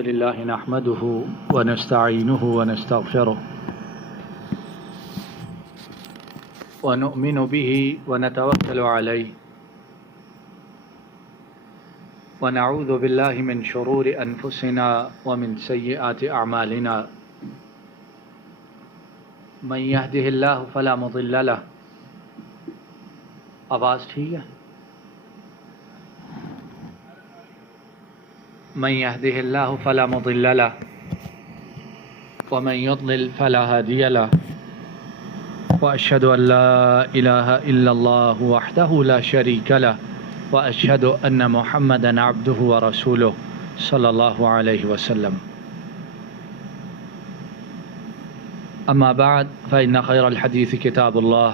لله نحمده ونستعينه ونستغفره ونؤمن به ونتوكل عليه ونعوذ بالله من شرور أنفسنا ومن سيئات أعمالنا من يهده الله فلا مضل له. آواز ٹھیک ہے؟ من يهده الله فلا مضل له ومن يضلل فلا هادي له وأشهد أن لا إله إلا الله وحده لا شريك له وأشهد أن محمدا عبده ورسوله صلى الله عليه وسلم. أما بعد فإن خير الحديث كتاب الله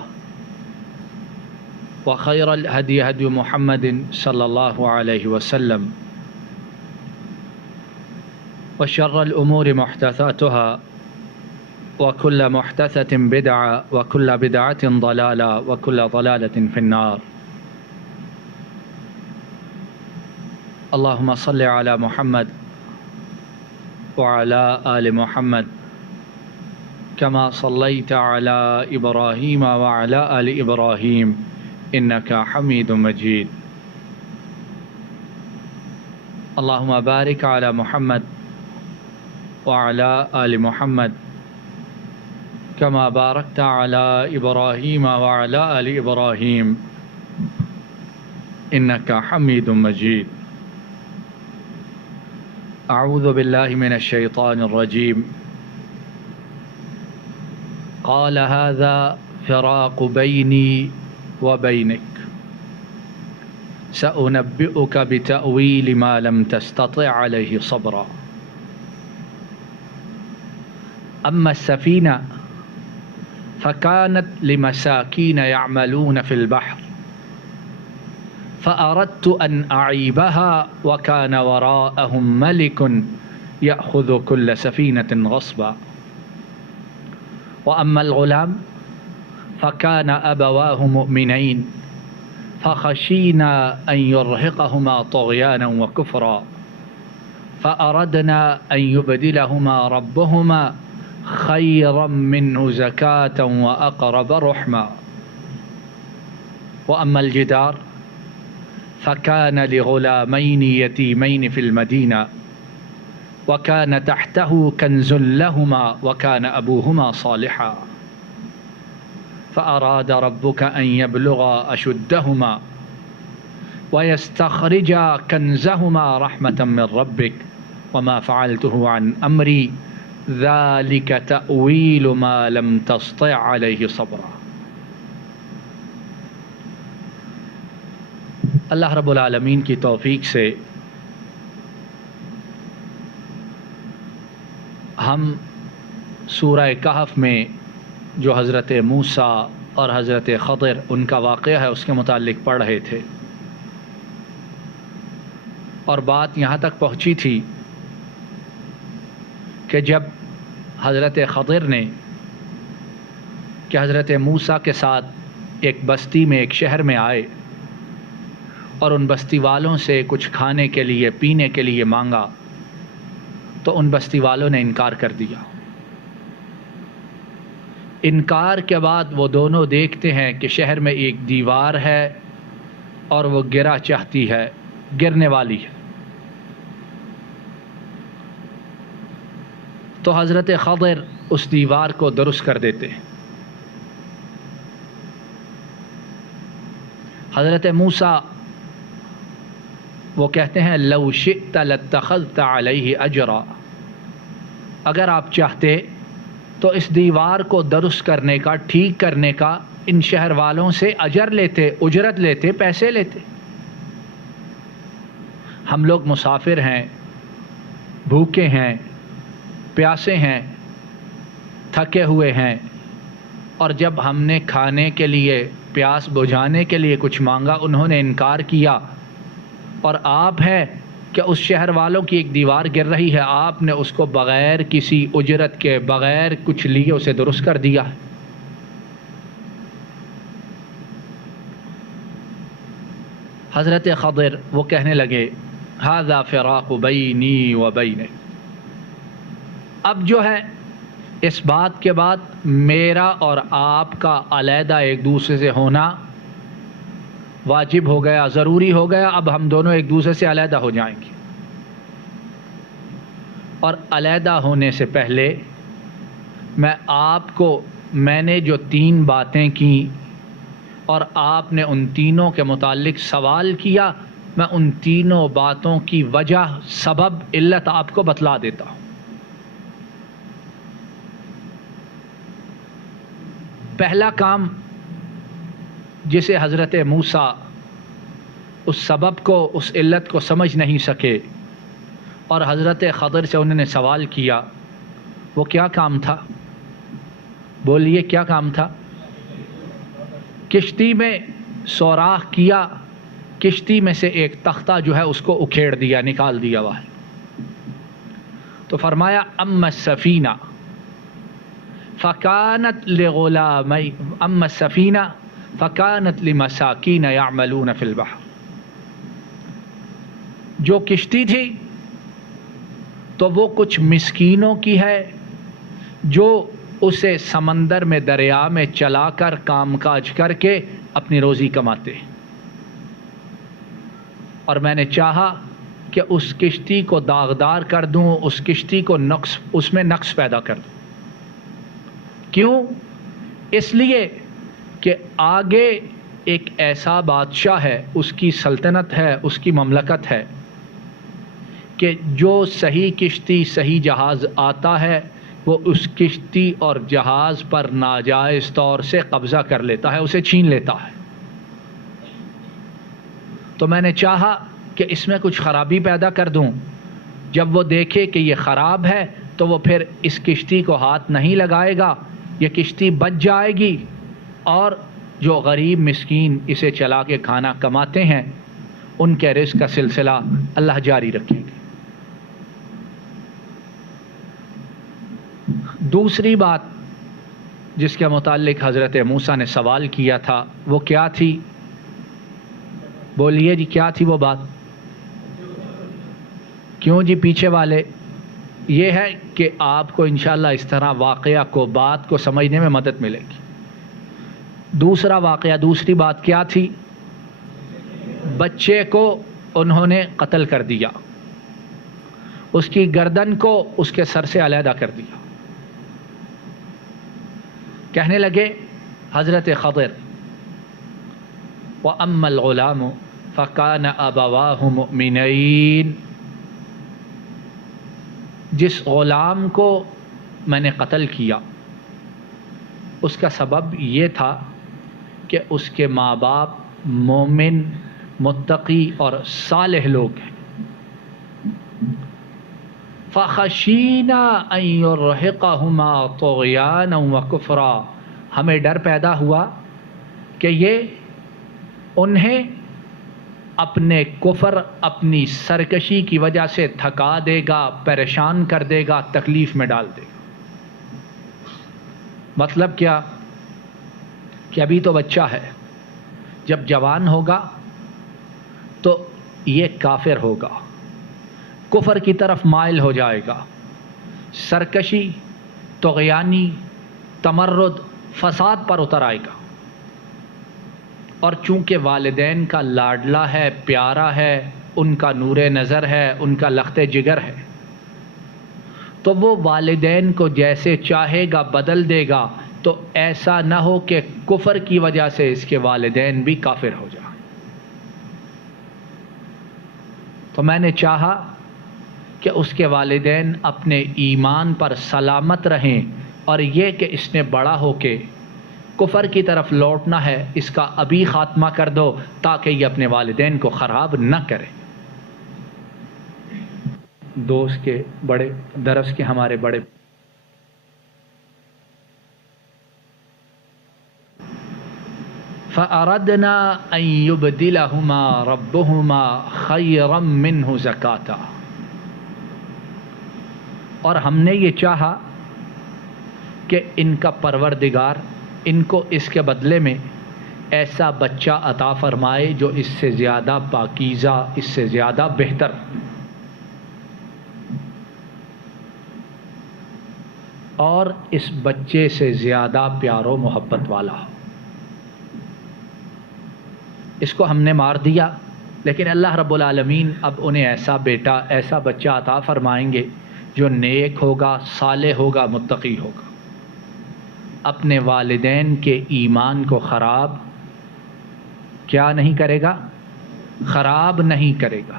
وخير الهدي هدي محمد صلى الله عليه وسلم وشر الأمور محدثاتها وكل محدثة بدعة وكل بدعة ضلالة وكل ضلالة في النار. اللهم صل على محمد وعلى آل محمد كما صليت على إبراهيم وعلى آل إبراهيم إنك حميد مجيد. اللهم بارك على محمد وعلى آل محمد كما باركت على إبراهيم وعلى آل إبراهيم إنك حميد مجيد. أعوذ بالله من الشيطان الرجيم. قال هذا فراق بيني وبينك سأنبئك بتأويل ما لم تستطع عليه صبرا. أما السفينة فكانت لمساكين يعملون في البحر فأردت أن أعيبها وكان وراءهم ملك يأخذ كل سفينة غصبا. وأما الغلام فكان أبواه مؤمنين فخشينا أن يرهقهما طغيانا وكفرا فأردنا أن يبدلهما ربهما خيرا منه زكاة وأقرب رحما. وأما الجدار فكان لغلامين يتيمين في المدينة وكان تحته كنز لهما وكان أبوهما صالحا فأراد ربك أن يبلغا أشدهما ويستخرجا كنزهما رحمة من ربك وما فعلته عن أمري ذلك تأويل ما لم تستطع عليه صبرا. اللہ رب العالمین کی توفیق سے ہم سورہ کہف میں جو حضرت موسیٰ اور حضرت خضر ان کا واقعہ ہے اس کے متعلق پڑھ رہے تھے، اور بات یہاں تک پہنچی تھی کہ جب حضرت خضر نے کہ حضرت موسیٰ کے ساتھ ایک بستی میں ایک شہر میں آئے اور ان بستی والوں سے کچھ کھانے کے لیے پینے کے لیے مانگا تو ان بستی والوں نے انکار کر دیا. انکار کے بعد وہ دونوں دیکھتے ہیں کہ شہر میں ایک دیوار ہے اور وہ گرا چاہتی ہے، گرنے والی ہے. تو حضرت خضر اس دیوار کو درست کر دیتے ہیں. حضرت موسیٰ وہ کہتے ہیں لو شئت لاتخذت علیہ اجرا، اگر آپ چاہتے تو اس دیوار کو درست کرنے کا، ٹھیک کرنے کا ان شہر والوں سے اجر لیتے، اجرت لیتے، پیسے لیتے. ہم لوگ مسافر ہیں، بھوکے ہیں، پیاسے ہیں، تھکے ہوئے ہیں، اور جب ہم نے کھانے کے لیے، پیاس بجھانے کے لیے کچھ مانگا انہوں نے انکار کیا، اور آپ ہیں کہ اس شہر والوں کی ایک دیوار گر رہی ہے، آپ نے اس کو بغیر کسی اجرت کے، بغیر کچھ لیے اسے درست کر دیا. حضرت خضر وہ کہنے لگے ھذا فراق بینی و بینک، اب جو ہے اس بات کے بعد میرا اور آپ کا علیحدہ ایک دوسرے سے ہونا واجب ہو گیا، ضروری ہو گیا. اب ہم دونوں ایک دوسرے سے علیحدہ ہو جائیں گے. اور علیحدہ ہونے سے پہلے میں نے جو 3 باتیں کی اور آپ نے ان تینوں کے متعلق سوال کیا، میں ان تینوں باتوں کی وجہ، سبب، علت آپ کو بتلا دیتا ہوں. پہلا کام جسے حضرت موسیٰ اس سبب کو، اس علت کو سمجھ نہیں سکے اور حضرت خضر سے انہوں نے سوال کیا، وہ کیا کام تھا؟ بولیے کیا کام تھا؟ کشتی میں سوراخ کیا، کشتی میں سے ایک تختہ جو ہے اس کو اکھیڑ دیا، نکال دیا باہر. تو فرمایا اما السفینہ فکانت لغلامین، اما السفینہ فکانت لمساکین یعملون فی البحر. جو کشتی تھی تو وہ کچھ مسکینوں کی ہے جو اسے سمندر میں، دریا میں چلا کر کام کاج کر کے اپنی روزی کماتے ہیں. اور میں نے چاہا کہ اس کشتی کو داغدار کر دوں، اس کشتی کو اس میں نقص پیدا کر دوں. کیوں؟ اس لیے کہ آگے ایک ایسا بادشاہ ہے، اس کی سلطنت ہے، اس کی مملکت ہے کہ جو صحیح کشتی، صحیح جہاز آتا ہے وہ اس کشتی اور جہاز پر ناجائز طور سے قبضہ کر لیتا ہے، اسے چھین لیتا ہے. تو میں نے چاہا کہ اس میں کچھ خرابی پیدا کر دوں. جب وہ دیکھے کہ یہ خراب ہے تو وہ پھر اس کشتی کو ہاتھ نہیں لگائے گا، یہ کشتی بچ جائے گی اور جو غریب مسکین اسے چلا کے کھانا کماتے ہیں ان کے رزق کا سلسلہ اللہ جاری رکھیں گے. دوسری بات جس کے متعلق حضرت موسیٰ نے سوال کیا تھا وہ کیا تھی؟ بولیے جی کیا تھی وہ بات؟ کیوں جی پیچھے والے؟ یہ ہے کہ آپ کو انشاءاللہ اس طرح واقعہ کو، بات کو سمجھنے میں مدد ملے گی. دوسرا واقعہ، دوسری بات کیا تھی؟ بچے کو انہوں نے قتل کر دیا، اس کی گردن کو اس کے سر سے علیحدہ کر دیا. کہنے لگے حضرت خضر وَأَمَّا الْغُلَامُ فَكَانَ أَبَوَاهُ مُؤْمِنَيْنِ، جس غلام کو میں نے قتل کیا اس کا سبب یہ تھا کہ اس کے ماں باپ مومن، متقی اور صالح لوگ ہیں. فَخَشِينَا أَن يُرْهِقَهُمَا طُغْيَانًا وَكُفْرًا، ہمیں ڈر پیدا ہوا کہ یہ انہیں اپنے کفر، اپنی سرکشی کی وجہ سے تھکا دے گا، پریشان کر دے گا، تکلیف میں ڈال دے گا. مطلب کیا؟ کہ ابھی تو بچہ ہے، جب جوان ہوگا تو یہ کافر ہوگا، کفر کی طرف مائل ہو جائے گا، سرکشی، طغیانی، تمرد، فساد پر اتر آئے گا. اور چونکہ والدین کا لاڈلا ہے، پیارا ہے، ان کا نور نظر ہے، ان کا لخت جگر ہے، تو وہ والدین کو جیسے چاہے گا بدل دے گا. تو ایسا نہ ہو کہ کفر کی وجہ سے اس کے والدین بھی کافر ہو جائیں. تو میں نے چاہا کہ اس کے والدین اپنے ایمان پر سلامت رہیں، اور یہ کہ اس نے بڑا ہو کے کفر کی طرف لوٹنا ہے، اس کا ابھی خاتمہ کر دو تاکہ یہ اپنے والدین کو خراب نہ کرے. دوست کے بڑے، درس کے ہمارے بڑے فَأَرَدْنَا أَن يُبْدِلَهُمَا رَبُّهُمَا خَيْرًا مِّنْهُ زَكَاةً، اور ہم نے یہ چاہا کہ ان کا پروردگار ان کو اس کے بدلے میں ایسا بچہ عطا فرمائے جو اس سے زیادہ پاکیزہ، اس سے زیادہ بہتر. اور اس بچے سے زیادہ پیار و محبت والا ہو. اس کو ہم نے مار دیا، لیکن اللہ رب العالمین اب انہیں ایسا بیٹا، ایسا بچہ عطا فرمائیں گے جو نیک ہوگا، صالح ہوگا، متقی ہوگا. اپنے والدین کے ایمان کو خراب کیا نہیں کرے گا؟ خراب نہیں کرے گا.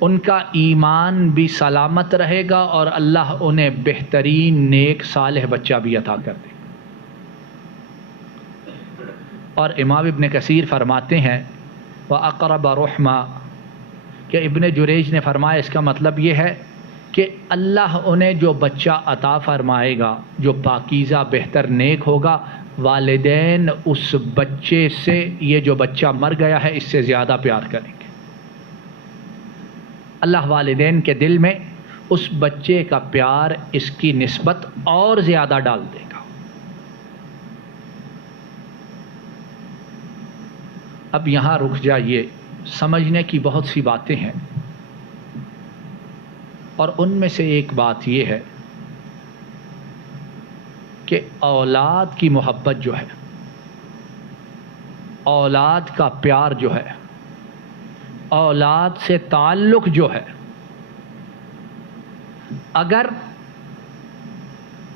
ان کا ایمان بھی سلامت رہے گا اور اللہ انہیں بہترین نیک صالح بچہ بھی عطا کر دے گا. اور امام ابن کثیر فرماتے ہیں وَأَقْرَبَ رُحْمًا کہ ابن جریج نے فرمایا اس کا مطلب یہ ہے کہ اللہ انہیں جو بچہ عطا فرمائے گا جو پاکیزہ بہتر نیک ہوگا، والدین اس بچے سے، یہ جو بچہ مر گیا ہے اس سے زیادہ پیار کریں گے. اللہ والدین کے دل میں اس بچے کا پیار، اس کی نسبت اور زیادہ ڈال دے گا. اب یہاں رک جائیے، سمجھنے کی بہت سی باتیں ہیں، اور ان میں سے ایک بات یہ ہے کہ اولاد کی محبت جو ہے، اولاد کا پیار جو ہے، اولاد سے تعلق جو ہے، اگر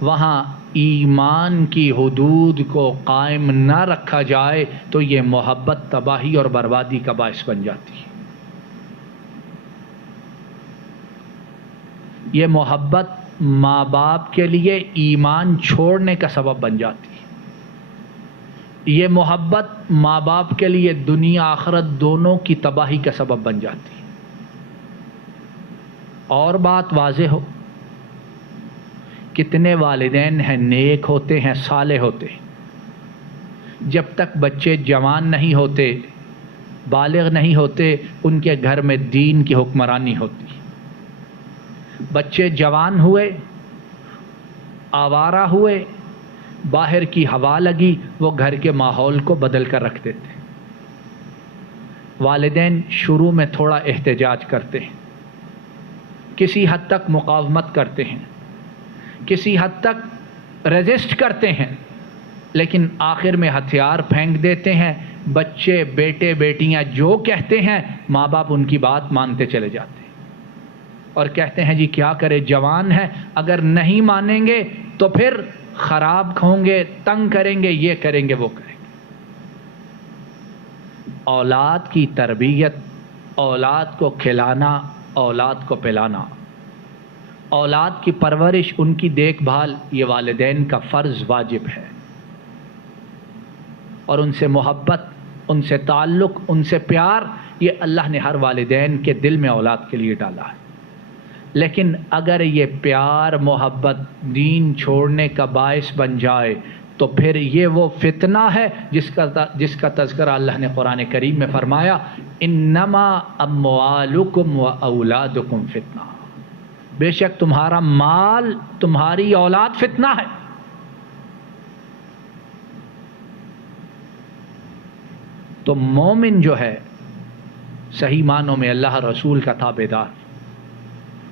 وہاں ایمان کی حدود کو قائم نہ رکھا جائے تو یہ محبت تباہی اور بربادی کا باعث بن جاتی ہے. یہ محبت ماں باپ کے لیے ایمان چھوڑنے کا سبب بن جاتی ہے. یہ محبت ماں باپ کے لیے دنیا آخرت دونوں کی تباہی کا سبب بن جاتی ہے. اور بات واضح ہو، کتنے والدین ہیں نیک ہوتے ہیں، صالح ہوتے ہیں، جب تک بچے جوان نہیں ہوتے، بالغ نہیں ہوتے، ان کے گھر میں دین کی حکمرانی ہوتی. بچے جوان ہوئے، آوارہ ہوئے، باہر کی ہوا لگی، وہ گھر کے ماحول کو بدل کر رکھ دیتے. والدین شروع میں تھوڑا احتجاج کرتے ہیں، کسی حد تک مقاومت کرتے ہیں، کسی حد تک ریزسٹ کرتے ہیں، لیکن آخر میں ہتھیار پھینک دیتے ہیں. بچے، بیٹے بیٹیاں جو کہتے ہیں ماں باپ ان کی بات مانتے چلے جاتے ہیں اور کہتے ہیں جی کیا کرے، جوان ہے، اگر نہیں مانیں گے تو پھر خراب ہوں گے، تنگ کریں گے، یہ کریں گے، وہ کریں گے. اولاد کی تربیت، اولاد کو کھلانا، اولاد کو پلانا، اولاد کی پرورش، ان کی دیکھ بھال، یہ والدین کا فرض واجب ہے. اور ان سے محبت، ان سے تعلق، ان سے پیار، یہ اللہ نے ہر والدین کے دل میں اولاد کے لیے ڈالا ہے. لیکن اگر یہ پیار، محبت دین چھوڑنے کا باعث بن جائے تو پھر یہ وہ فتنہ ہے جس کا تذکرہ اللہ نے قرآن کریم میں فرمایا انما اموالکم و اولادکم فتنہ، بے شک تمہارا مال، تمہاری اولاد فتنہ ہے. تو مومن جو ہے صحیح معنوں میں اللہ رسول کا تابعدار،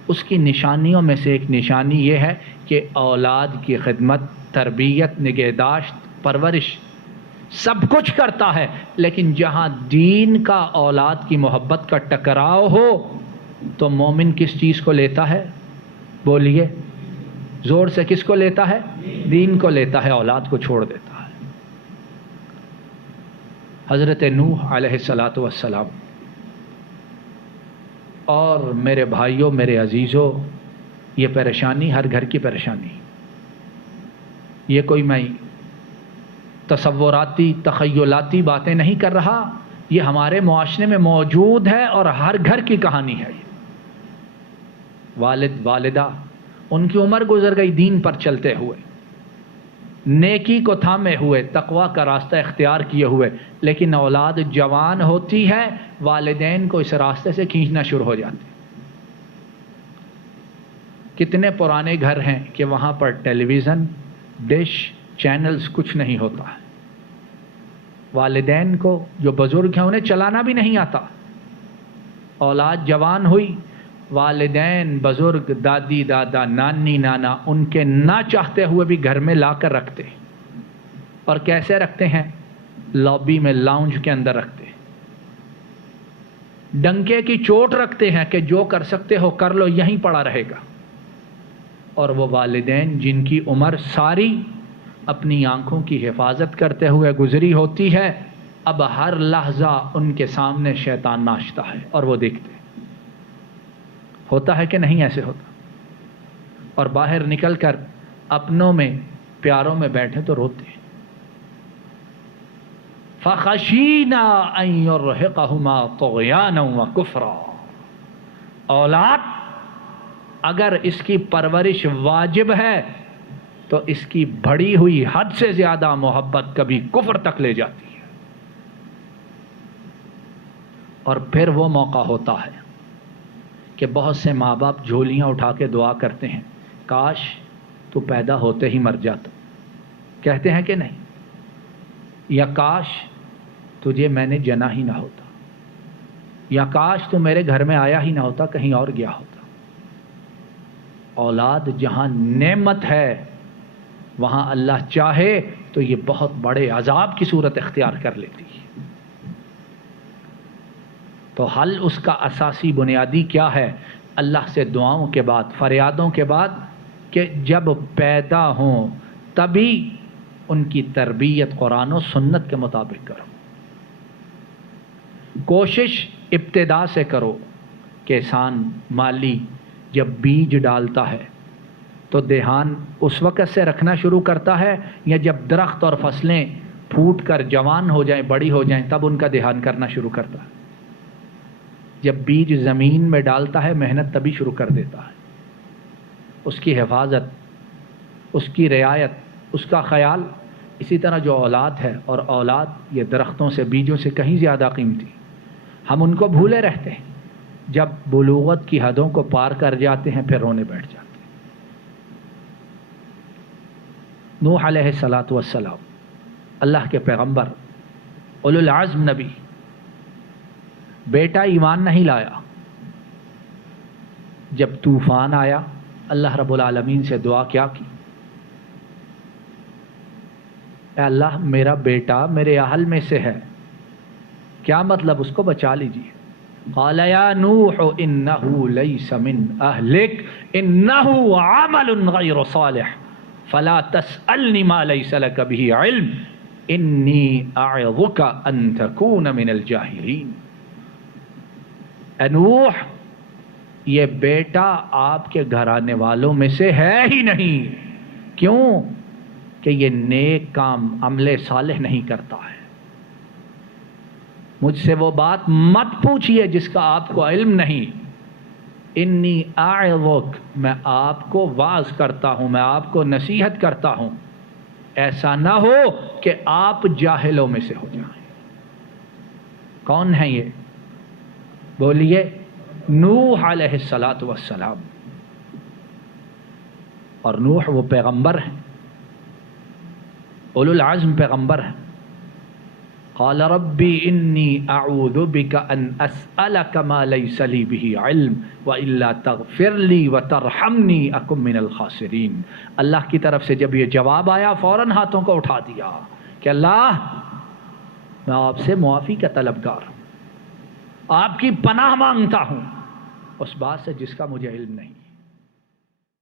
اس کی نشانیوں میں سے ایک نشانی یہ ہے کہ اولاد کی خدمت، تربیت، نگہداشت، پرورش سب کچھ کرتا ہے. لیکن جہاں دین کا، اولاد کی محبت کا ٹکراؤ ہو تو مومن کس چیز کو لیتا ہے؟ بولیے زور سے، کس کو لیتا ہے؟ دین کو لیتا ہے، اولاد کو چھوڑ دیتا ہے. حضرت نوح علیہ الصلاۃ والسلام، اور میرے بھائیوں، میرے عزیزوں، یہ پریشانی ہر گھر کی پریشانی. یہ کوئی میں تصوراتی، تخیلاتی باتیں نہیں کر رہا، یہ ہمارے معاشرے میں موجود ہے اور ہر گھر کی کہانی ہے. والد، والدہ، ان کی عمر گزر گئی دین پر چلتے ہوئے، نیکی کو تھامے ہوئے، تقوی کا راستہ اختیار کیے ہوئے، لیکن اولاد جوان ہوتی ہے، والدین کو اس راستے سے کھینچنا شروع ہو جاتے. کتنے پرانے گھر ہیں کہ وہاں پر ٹیلی ویژن، ڈش، چینلز کچھ نہیں ہوتا ہے. والدین کو، جو بزرگ ہیں، انہیں چلانا بھی نہیں آتا. اولاد جوان ہوئی، والدین، بزرگ، دادی دادا، نانی نانا ان کے نہ چاہتے ہوئے بھی گھر میں لا کر رکھتے ہیں۔ اور کیسے رکھتے ہیں؟ لابی میں، لاؤنج کے اندر رکھتے ہیں، ڈنکے کی چوٹ رکھتے ہیں کہ جو کر سکتے ہو کر لو، یہیں پڑا رہے گا۔ اور وہ والدین جن کی عمر ساری اپنی آنکھوں کی حفاظت کرتے ہوئے گزری ہوتی ہے، اب ہر لحظہ ان کے سامنے شیطان ناشتا ہے اور وہ دیکھتے ہیں۔ ہوتا ہے کہ نہیں ایسے ہوتا؟ اور باہر نکل کر اپنوں میں، پیاروں میں بیٹھے تو روتے ہیں۔ فَخَشِينَا أَن يُرْهِقَهُمَا طُغْيَانًا وَكُفْرًا۔ اولاد اگر اس کی پرورش واجب ہے تو اس کی بڑھی ہوئی حد سے زیادہ محبت کبھی کفر تک لے جاتی ہے۔ اور پھر وہ موقع ہوتا ہے کہ بہت سے ماں باپ جھولیاں اٹھا کے دعا کرتے ہیں، کاش تو پیدا ہوتے ہی مر جاتا، کہتے ہیں کہ نہیں؟ یا کاش تجھے میں نے جنا ہی نہ ہوتا، یا کاش تو میرے گھر میں آیا ہی نہ ہوتا، کہیں اور گیا ہوتا۔ اولاد جہاں نعمت ہے وہاں اللہ چاہے تو یہ بہت بڑے عذاب کی صورت اختیار کر لیتی ہے۔ تو حل اس کا اساسی بنیادی کیا ہے؟ اللہ سے دعاؤں کے بعد، فریادوں کے بعد، کہ جب پیدا ہوں تبھی ان کی تربیت قرآن و سنت کے مطابق کرو۔ کوشش ابتدا سے کرو کہ کسان مالی جب بیج ڈالتا ہے تو دھیان اس وقت سے رکھنا شروع کرتا ہے، یا جب درخت اور فصلیں پھوٹ کر جوان ہو جائیں، بڑی ہو جائیں، تب ان کا دھیان کرنا شروع کرتا ہے؟ جب بیج زمین میں ڈالتا ہے محنت تبھی شروع کر دیتا ہے، اس کی حفاظت، اس کی رعایت، اس کا خیال۔ اسی طرح جو اولاد ہے، اور اولاد یہ درختوں سے، بیجوں سے کہیں زیادہ قیمتی، ہم ان کو بھولے رہتے ہیں، جب بلوغت کی حدوں کو پار کر جاتے ہیں پھر رونے بیٹھ جاتے ہیں۔ نوح علیہ السلام اللہ کے پیغمبر، اولو العزم نبی، بیٹا ایمان نہیں لایا۔ جب طوفان آیا اللہ رب العالمین سے دعا کیا کی؟ اے اللہ میرا بیٹا میرے اہل میں سے ہے، کیا مطلب؟ اس کو بچا لیجیے۔ قال یا نوح انه ليس من اهلك انه عمل غیر صالح فلا تسألنی ما ليس لك به علم انی اعظك ان تكون من الجاہلین۔ اے نوح، یہ بیٹا آپ کے گھرانے والوں میں سے ہے ہی نہیں۔ کیوں؟ کہ یہ نیک کام، عمل صالح نہیں کرتا ہے۔ مجھ سے وہ بات مت پوچھئے جس کا آپ کو علم نہیں۔ انی اعظک، میں آپ کو واعظ کرتا ہوں، میں آپ کو نصیحت کرتا ہوں، ایسا نہ ہو کہ آپ جاہلوں میں سے ہو جائیں۔ کون ہیں یہ؟ بولیے، نوح علیہ السلام۔ اور نوح وہ پیغمبر ہیں، اولو العزم پیغمبر ہیں۔ قال ربی انی اعوذ بک ان اسألک ما لیس لی به علم والا تغفر لی وترحمنی اکن من الخاسرین۔ اللہ کی طرف سے جب یہ جواب آیا فوراً ہاتھوں کو اٹھا دیا کہ اللہ میں آپ سے معافی کا طلبگار ہوں، آپ کی پناہ مانگتا ہوں اس بات سے جس کا مجھے علم نہیں۔